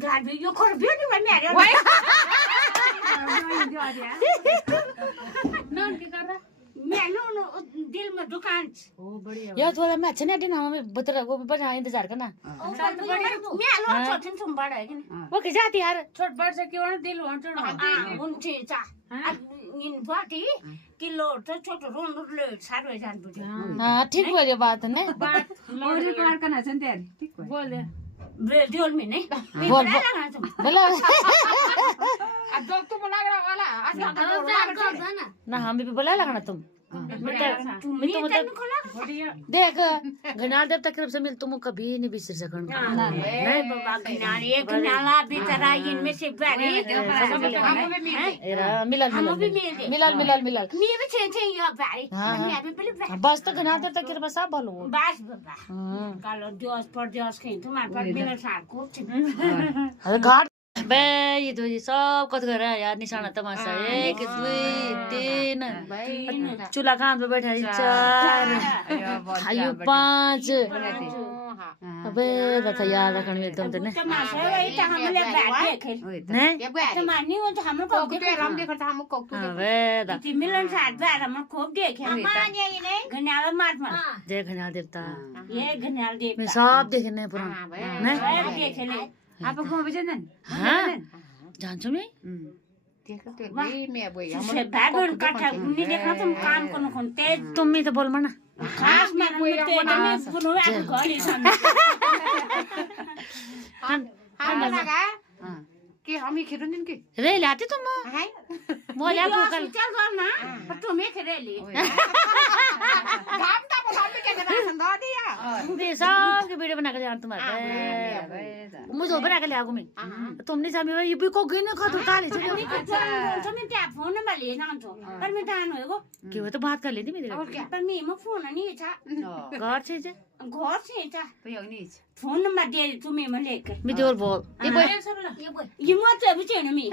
घर भी यो खोर भी नहीं बने यार नॉन की कर रहा मैं नो दिल में दुकान ओ बढ़िया यार थोड़ा मैं अच्छे नहीं हमें बता वो बना इंतजार करना मैं लो छोटन तुम बड़ा है कि वो के जाती यार छोट बड़ से क्यों दिल हो चढ़ो उनसे चा इन बाटी किलो तो छोटो रोन ले सारो जान बुझे हाँ ठीक बोलियो बात ने बात और कार करना चंते यार ठीक है बोल दे दिल में नहीं बोल बोला अब तो तुम लग रहा वाला आज ना हम भी बोला लगना तुम बढ़िया देख घनाल देवता की तरफ से मिल तुम कभी नहीं बिसर सकन नहीं बाबा घनाल एक घनाला बेचारा इनमें से बैरे मिलल हम भी मिलल मिलल मिलल मैं भी छे यो बैरे मैं भी पहले बस तो घनाल देवता की तरफ सब भलो बस बाबा कालो दिवस पर दिवस खें तुम्हारे पर मिलल सार को अरे घाट बे ये तो ये सब कत कर रहा है यार निशाना तमाशा 1 2 3 चूल्हा कान पे बैठा है 4 आयु 5 अबे रखा यार रखने में तुम तो ने तमाशा वही तो हम ले बैठे खेल ने तो मानी वो तो हम को के राम देखो हम को अबे दा कि मिलन साथ बैर हम खूब देखे घनाल मार मार देख घनाल देवता ये घनाल देव मैं सब देखने पूरा ने देखे ले आप को बजन हां जान्छौ मैं देखो तो मैं बोई से बैगन काटा नहीं देखा तुम काम को न तेज तुम ही तो बोल मना खास में तेज में पुनो आ गली सामने हम लगा कि हम ही खेरन दिन के रे लाते तुम है मोला भूकल चल गो ना पर तुम एक रेली काम ता बोला भी के ना संदा दिया बे सब के वीडियो बना के जान तुम्हारे मुझे बना के ले आगू मैं तुमने जामी ये भी को गने खा तो काले चले तुम क्या फोन में ले ना तो पर मैं दान होएगो के वो तो बात कर लेती मेरे पर मैं म फोन नहीं था घर से जे घर से था तो यो नहीं फोन नंबर दे तुम्हें मैं लेके मैं और बोल ये बोल ये मत भी चेन मी